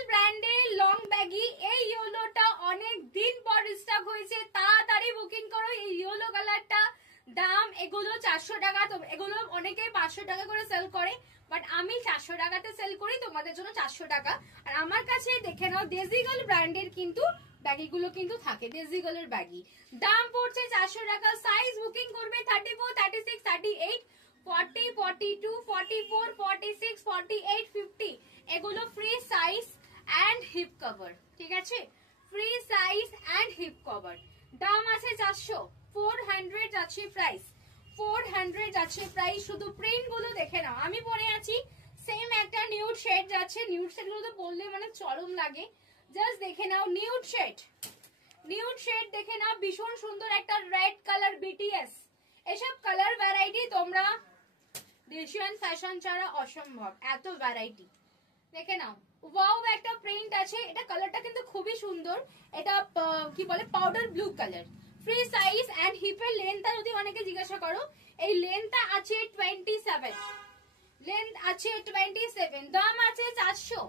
ডেজিগল ব্র্যান্ডের long baggy এই ইয়েলোটা অনেক দিন পর স্টক হয়েছে, তাড়াতাড়ি বুকিং করো। এই ইয়েলো কালারটা দাম এগুলো 400 টাকা, তো এগুলো অনেকে 500 টাকা করে সেল করে, বাট আমি 400 টাকাতে সেল করি, তোমাদের জন্য 400 টাকা। আর আমার কাছে দেখে নাও ডেজিগল ব্র্যান্ডের কিন্তু ব্যাগিগুলো কিন্তু থাকে, ডেজিগলের ব্যাগি দাম পড়ছে 400 টাকা। সাইজ বুকিং করবে 34, 36, 38, 40, 42, 44, 46, 48, 50, এগুলো free size and hip cover, ঠিক আছে? Free size and hip cover, দাম আছে 400, 400 যাচ্ছে প্রাইস, 400 যাচ্ছে প্রাইস। শুধু প্রিন্ট গুলো দেখে নাও, আমি পরে আছি সেম একটা নিউড শেড যাচ্ছে, নিউড শেড গুলো তো বললে মানে চরম লাগে। জাস্ট দেখে নাও নিউড শেড, নিউড শেড দেখে নাও, ভীষণ সুন্দর একটা রেড কালার, বিটিএস, এসব কালার ভ্যারাইটি তোমরা দেশিয়ান ফ্যাশন ছাড়া অসম্ভব, এত ভ্যারাইটি দেখে নাও। ওয়াও একটা প্রিন্ট আছে, এটা কালারটা কিন্তু খুবই সুন্দর, এটা কি বলে powder blue colour. Free size and হিপের লেন্থটা যদি অনেকে জিজ্ঞাসা করো, এই লেন্থটা আছে 27, লেন্থ আছে 27, দাম আছে 400,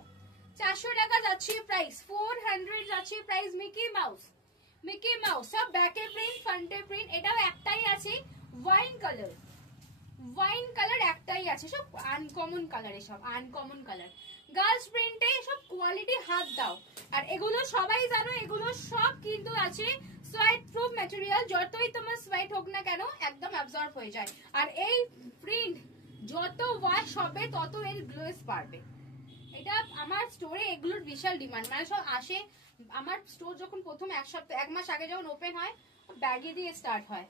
400 টাকা যাচ্ছে প্রাইস, 400 যাচ্ছে price. Mickey mouse, Mickey mouse সব ব্যাকে প্রিন্ট ফ্রন্টে প্রিন্ট, এটাও একটাই আছে ওয়াইন কালার, ওয়াইন কালার একটাই আছে, সব আনকমন কালার, এসব আনকমন কালার। গার্লস প্রিন্টে সব কোয়ালিটি হাত দাও। আর এগুলো সবাই জানো, এগুলো সব কিন্তু আছে সোয়েট প্রুফ ম্যাটেরিয়াল, যতই তোমার সোয়েট হোক না কেন একদম অ্যাবজর্ব হয়ে যায়। আর এই প্রিন্ট যত ওয়াশ হবে তত এর গ্লোস বাড়বে। এটা আমার স্টোরে এগুলোর বিশাল ডিমান্ড, মানে সব আসে। আমার স্টোর যখন প্রথম এক মাস আগে যখন ওপেন হয়, ব্যাগে দিয়ে স্টার্ট হয়,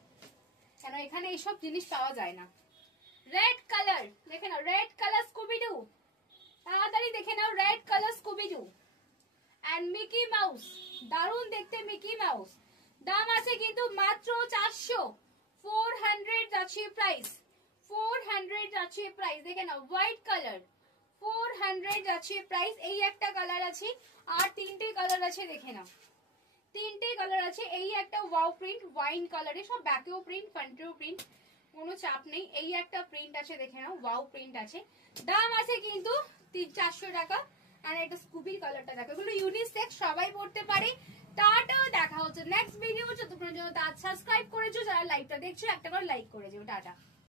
কেন এখানে এইসব জিনিস পাওয়া যায় না। রেড কালার দেখে নাও, রেড কালার স্কুবিডু, তাড়াতাড়ি দেখে নাও, red colour Scooby Doo and Mickey Mouse, দারুণ দেখতে মিকি মাউস। দাম আছে কিন্তু মাত্র 400, 400 যাচ্ছে প্রাইস, 400 যাচ্ছে প্রাইস। দেখে নাও হোয়াইট কালার, 400 যাচ্ছে প্রাইস। এই একটা কালার আছে, আর তিনটে কালার আছে, দেখে নাও তিনটে কালার আছে। এই একটা ওয়াও প্রিন্ট ওয়াইন কালারে, সব ব্যাকেও প্রিন্ট ফ্রন্টেও প্রিন্ট, কোনো চাপ নেই। এই একটা প্রিন্ট আছে, দেখে নাও ওয়াও প্রিন্ট আছে, দাম আছে কিন্তু 400 টাকা। আর একটা স্কুবির কালারটা দেখো, এগুলো ইউনিসেক্স, সবাই পড়তে পারে। টাটাও, দেখা হচ্ছে নেক্সট ভিডিও। যতক্ষণ পর্যন্ত সাবস্ক্রাইব করেছো, যারা লাইভটা দেখছো একটা করে লাইক করে যেও। টাটা।